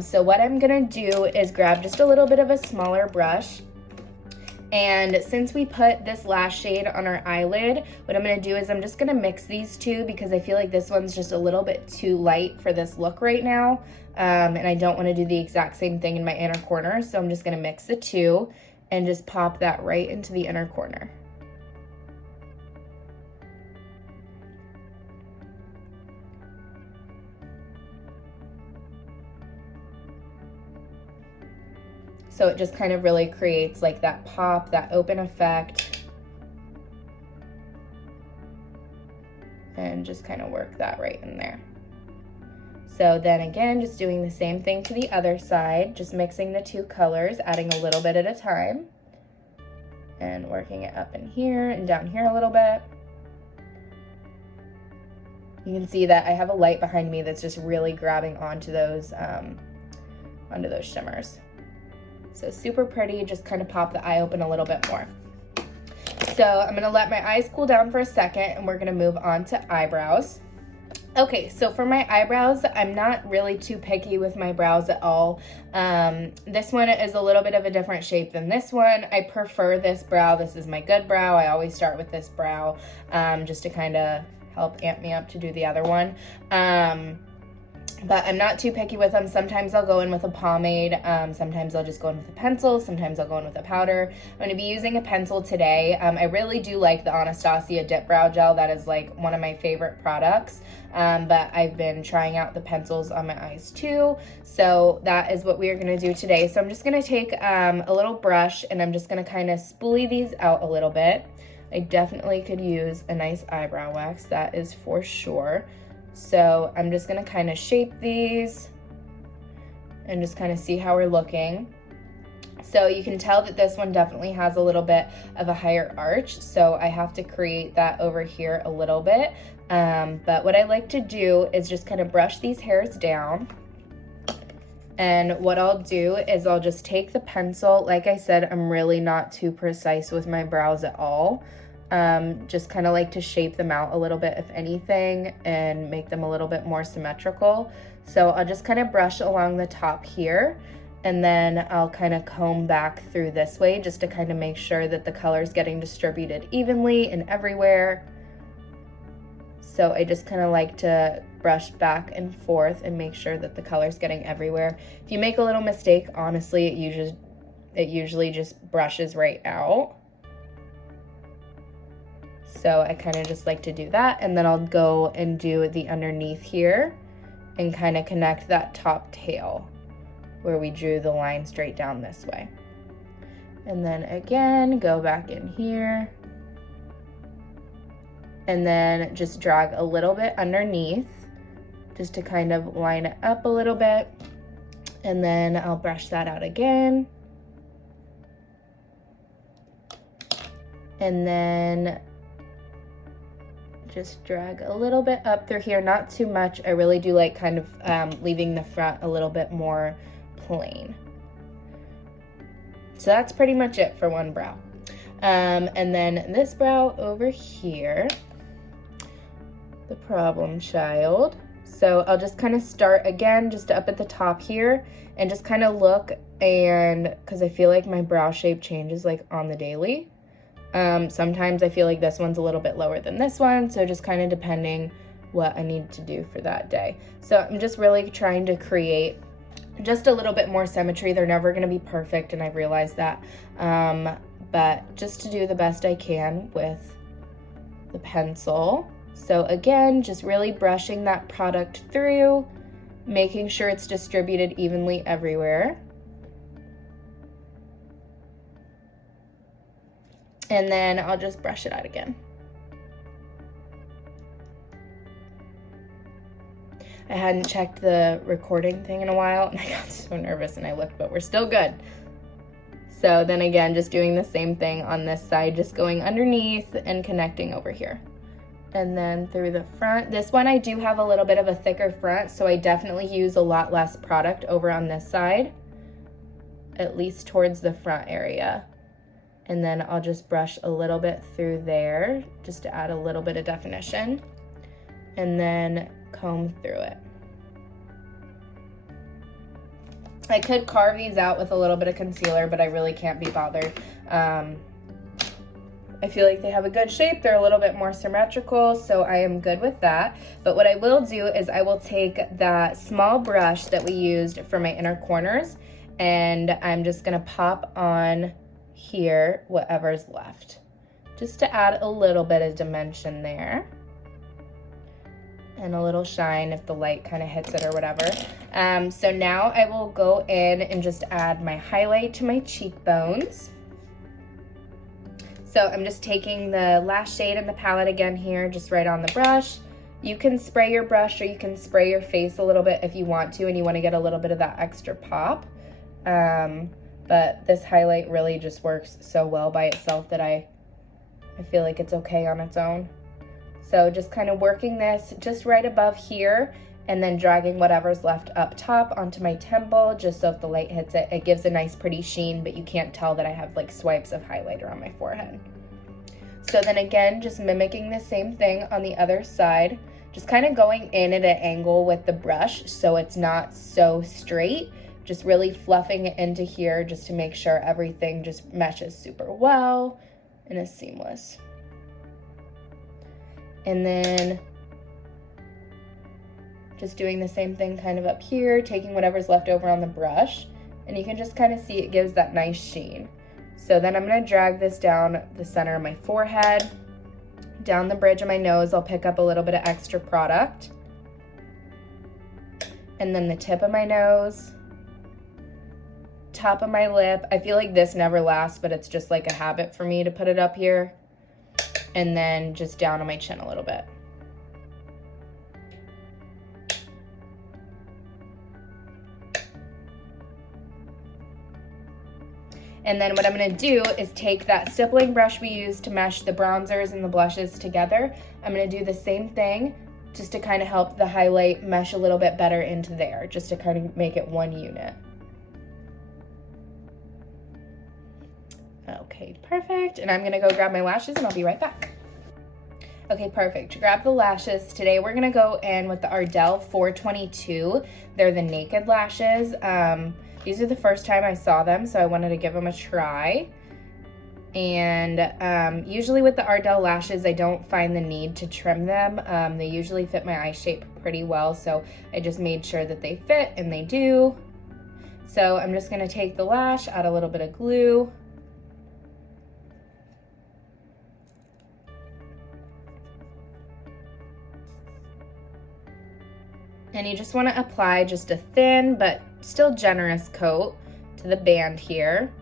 So what I'm gonna do is grab just a little bit of a smaller brush. And since we put this lash shade on our eyelid, what I'm gonna do is I'm just gonna mix these two because I feel like this one's just a little bit too light for this look right now. And I don't wanna do the exact same thing in my inner corner. So I'm just gonna mix the two and just pop that right into the inner corner. So it just kind of really creates like that pop, that open effect. And just kind of work that right in there. So then again, just doing the same thing to the other side, just mixing the two colors, adding a little bit at a time. And working it up in here and down here a little bit. You can see that I have a light behind me that's just really grabbing onto those shimmers. So super pretty, just kind of pop the eye open a little bit more. So I'm gonna let my eyes cool down for a second and we're gonna move on to eyebrows. Okay, so for my eyebrows, I'm not really too picky with my brows at all. This one is a little bit of a different shape than this one. I prefer this brow. This is my good brow. I always start with this brow just to kind of help amp me up to do the other one. But I'm not too picky with them. Sometimes I'll go in with a pomade. Sometimes I'll just go in with a pencil. Sometimes I'll go in with a powder. I'm going to be using a pencil today. I really do like the Anastasia Dip Brow Gel. That is like one of my favorite products. But I've been trying out the pencils on my eyes too. So that is what we are going to do today. So I'm just going to take a little brush and I'm just going to kind of spoolie these out a little bit. I definitely could use a nice eyebrow wax. That is for sure. So I'm just gonna kind of shape these and just kind of see how we're looking. So you can tell that this one definitely has a little bit of a higher arch, so I have to create that over here a little bit. But what I like to do is just kind of brush these hairs down. And what I'll do is I'll just take the pencil. Like I said, I'm really not too precise with my brows at all. Just kind of like to shape them out a little bit, if anything, and make them a little bit more symmetrical. So I'll just kind of brush along the top here, and then I'll kind of comb back through this way just to kind of make sure that the color is getting distributed evenly and everywhere. So I just kind of like to brush back and forth and make sure that the color is getting everywhere. If you make a little mistake, honestly, it usually just brushes right out. So I kind of just like to do that, and then I'll go and do the underneath here and kind of connect that top tail where we drew the line straight down this way. And then again, go back in here and then just drag a little bit underneath just to kind of line it up a little bit. And then I'll brush that out again. And then just drag a little bit up through here, not too much. I really do like kind of leaving the front a little bit more plain. So that's pretty much it for one brow. And then this brow over here, the problem child. So I'll just kind of start again, just up at the top here, and just kind of look, and because I feel like my brow shape changes like on the daily. Sometimes I feel like this one's a little bit lower than this one, so just kind of depending what I need to do for that day. So I'm just really trying to create just a little bit more symmetry. They're never going to be perfect, and I realize that, but just to do the best I can with the pencil. So again, just really brushing that product through, making sure it's distributed evenly everywhere. And then I'll just brush it out again. I hadn't checked the recording thing in a while, and I got so nervous and I looked, but we're still good. So then again, just doing the same thing on this side, just going underneath and connecting over here. And then through the front. This one I do have a little bit of a thicker front, so I definitely use a lot less product over on this side, at least towards the front area. And then I'll just brush a little bit through there just to add a little bit of definition, and then comb through it. I could carve these out with a little bit of concealer, but I really can't be bothered. I feel like they have a good shape. They're a little bit more symmetrical, so I am good with that. But what I will do is I will take that small brush that we used for my inner corners, and I'm just gonna pop on here whatever's left, just to add a little bit of dimension there and a little shine if the light kind of hits it or whatever. So now I will go in and just add my highlight to my cheekbones. So I'm just taking the last shade in the palette again here, just right on the brush. You can spray your brush or you can spray your face a little bit if you want to and you want to get a little bit of that extra pop. But this highlight really just works so well by itself that I feel like it's okay on its own. So just kind of working this just right above here and then dragging whatever's left up top onto my temple, just so if the light hits it, it gives a nice pretty sheen, but you can't tell that I have like swipes of highlighter on my forehead. So then again, just mimicking the same thing on the other side, just kind of going in at an angle with the brush so it's not so straight, just really fluffing it into here just to make sure everything just meshes super well and is seamless. And then just doing the same thing kind of up here, taking whatever's left over on the brush, and you can just kind of see it gives that nice sheen. So then I'm gonna drag this down the center of my forehead, down the bridge of my nose. I'll pick up a little bit of extra product. And then the tip of my nose, top of my lip. I feel like this never lasts, but it's just like a habit for me to put it up here. And then just down on my chin a little bit. And then what I'm gonna do is take that stippling brush we used to mesh the bronzers and the blushes together. I'm gonna do the same thing just to kind of help the highlight mesh a little bit better into there, just to kind of make it one unit. Okay, perfect. And I'm gonna go grab my lashes and I'll be right back. Okay, perfect. To grab the lashes, today we're gonna go in with the Ardell 422. They're the naked lashes. These are the first time I saw them, so I wanted to give them a try. And usually with the Ardell lashes, I don't find the need to trim them. They usually fit my eye shape pretty well, so I just made sure that they fit, and they do. So I'm just gonna take the lash, add a little bit of glue. And you just want to apply just a thin but still generous coat to the band here.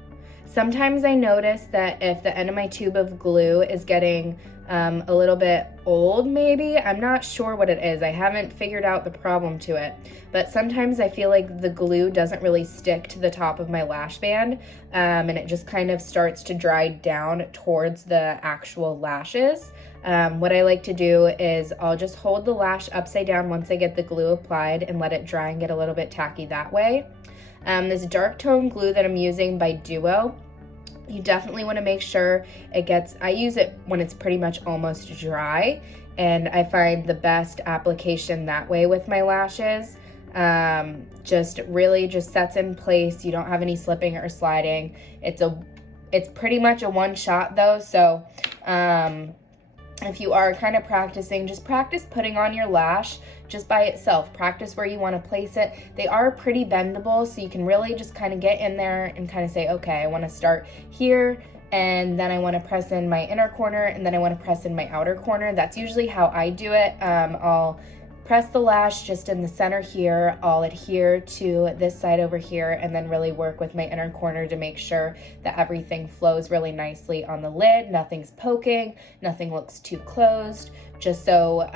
Sometimes I notice that if the end of my tube of glue is getting a little bit old, maybe, I'm not sure what it is. I haven't figured out the problem to it, but sometimes I feel like the glue doesn't really stick to the top of my lash band, and it just kind of starts to dry down towards the actual lashes. What I like to do is I'll just hold the lash upside down once I get the glue applied and let it dry and get a little bit tacky that way. This dark tone glue that I'm using by Duo, you definitely want to make sure it gets, I use it when it's pretty much almost dry, and I find the best application that way with my lashes. Just really just sets in place. You don't have any slipping or sliding. It's pretty much a one shot though, so if you are kind of practicing, just practice putting on your lash just by itself. Practice where you want to place it. They are pretty bendable, so you can really just kind of get in there and kind of say, okay, I want to start here, and then I want to press in my inner corner, and then I want to press in my outer corner. That's usually how I do it. I'll press the lash just in the center here. I'll adhere to this side over here and then really work with my inner corner to make sure that everything flows really nicely on the lid. Nothing's poking, nothing looks too closed, just so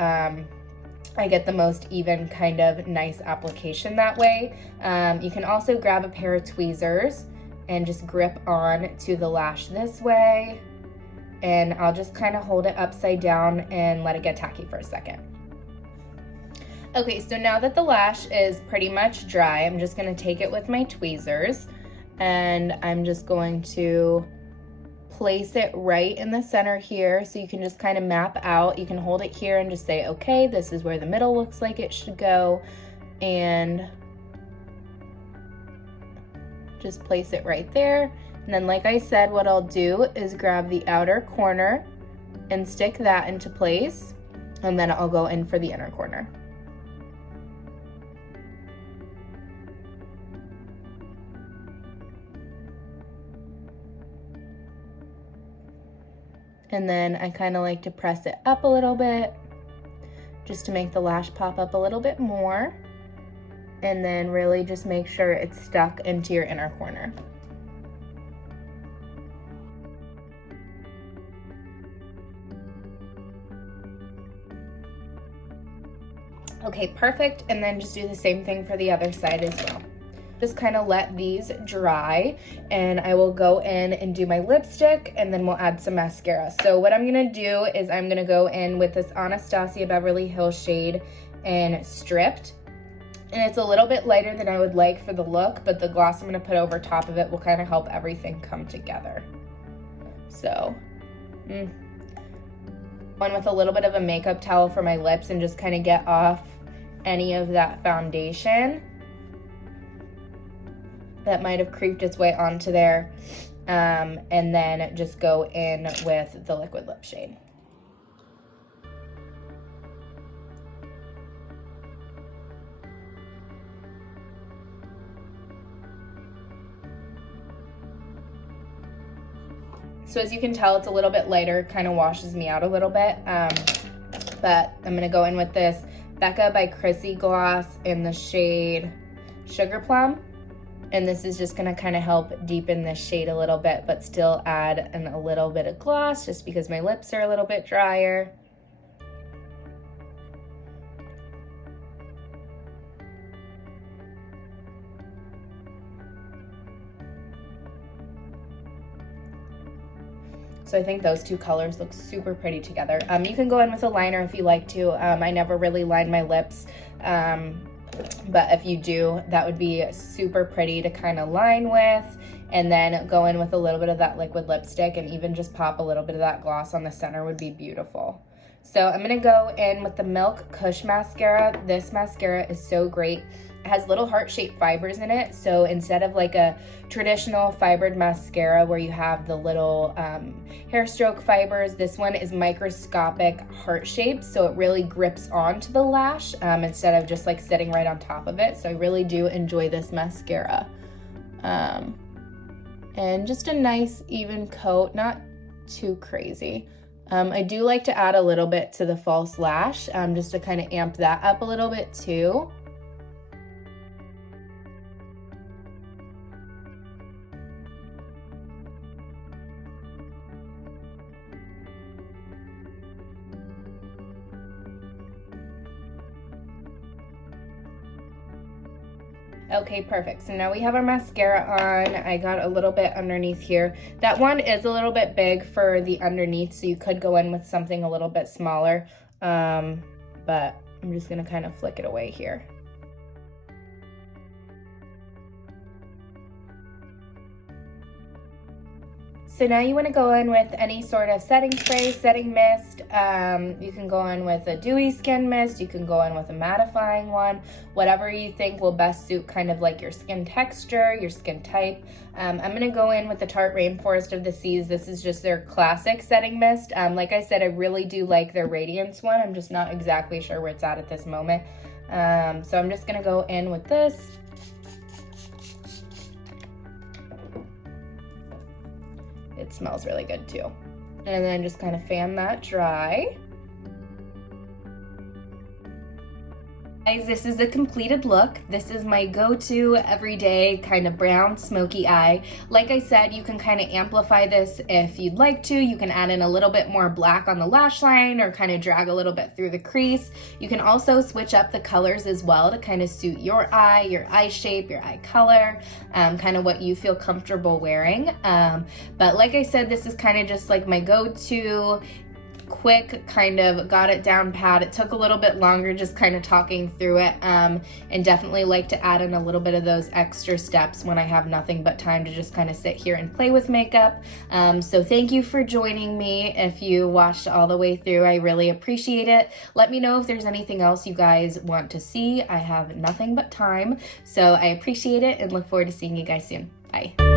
I get the most even kind of nice application that way. You can also grab a pair of tweezers and just grip on to the lash this way. And I'll just kind of hold it upside down and let it get tacky for a second. Okay, so now that the lash is pretty much dry, I'm just gonna take it with my tweezers and I'm just going to place it right in the center here, so you can just kind of map out. You can hold it here and just say, okay, this is where the middle looks like it should go, and just place it right there. And then like I said, what I'll do is grab the outer corner and stick that into place, and then I'll go in for the inner corner. And then I kind of like to press it up a little bit just to make the lash pop up a little bit more. And then really just make sure it's stuck into your inner corner. Okay, perfect. And then just do the same thing for the other side as well. Just kind of let these dry, and I will go in and do my lipstick, and then we'll add some mascara. So what I'm gonna do is I'm gonna go in with this Anastasia Beverly Hills shade in Stripped. And it's a little bit lighter than I would like for the look, but the gloss I'm gonna put over top of it will kind of help everything come together. So, one with a little bit of a makeup towel for my lips and just kind of get off any of that foundation that might have creeped its way onto there, and then just go in with the liquid lip shade. So as you can tell, it's a little bit lighter, kind of washes me out a little bit, but I'm gonna go in with this Becca by Chrissy gloss in the shade Sugar Plum. And this is just gonna kind of help deepen this shade a little bit, but still add a little bit of gloss just because my lips are a little bit drier. So I think those two colors look super pretty together. You can go in with a liner if you like to. I never really line my lips. But if you do, that would be super pretty to kind of line with, and then go in with a little bit of that liquid lipstick, and even just pop a little bit of that gloss on the center would be beautiful. So I'm gonna go in with the Milk Kush mascara. This mascara is so great. It has little heart-shaped fibers in it, so instead of like a traditional fibered mascara where you have the little hair stroke fibers, this one is microscopic heart-shaped, so it really grips onto the lash instead of just like sitting right on top of it. So I really do enjoy this mascara. And just a nice even coat, not too crazy. I do like to add a little bit to the false lash just to kind of amp that up a little bit too. Okay, perfect. So now we have our mascara on. I got a little bit underneath here. That one is a little bit big for the underneath, so you could go in with something a little bit smaller. But I'm just gonna kind of flick it away here. So now you want to go in with any sort of setting spray, setting mist. You can go in with a dewy skin mist. You can go in with a mattifying one. Whatever you think will best suit kind of like your skin texture, your skin type. I'm going to go in with the Tarte Rainforest of the Seas. This is just their classic setting mist. Like I said, I really do like their Radiance one. I'm just not exactly sure where it's at this moment. So I'm just going to go in with this. It smells really good too. And then just kind of fan that dry. Guys, this is a completed look. This is my go-to everyday kind of brown smoky eye. Like I said, you can kind of amplify this if you'd like to. You can add in a little bit more black on the lash line or kind of drag a little bit through the crease. You can also switch up the colors as well to kind of suit your eye shape, your eye color, kind of what you feel comfortable wearing. But like I said, this is kind of just like my go-to quick, kind of got it down pat. It took a little bit longer just kind of talking through it, and definitely like to add in a little bit of those extra steps when I have nothing but time to just kind of sit here and play with makeup. So thank you for joining me. If you watched all the way through, I really appreciate it. Let me know if there's anything else you guys want to see. I have nothing but time, so I appreciate it and look forward to seeing you guys soon. Bye.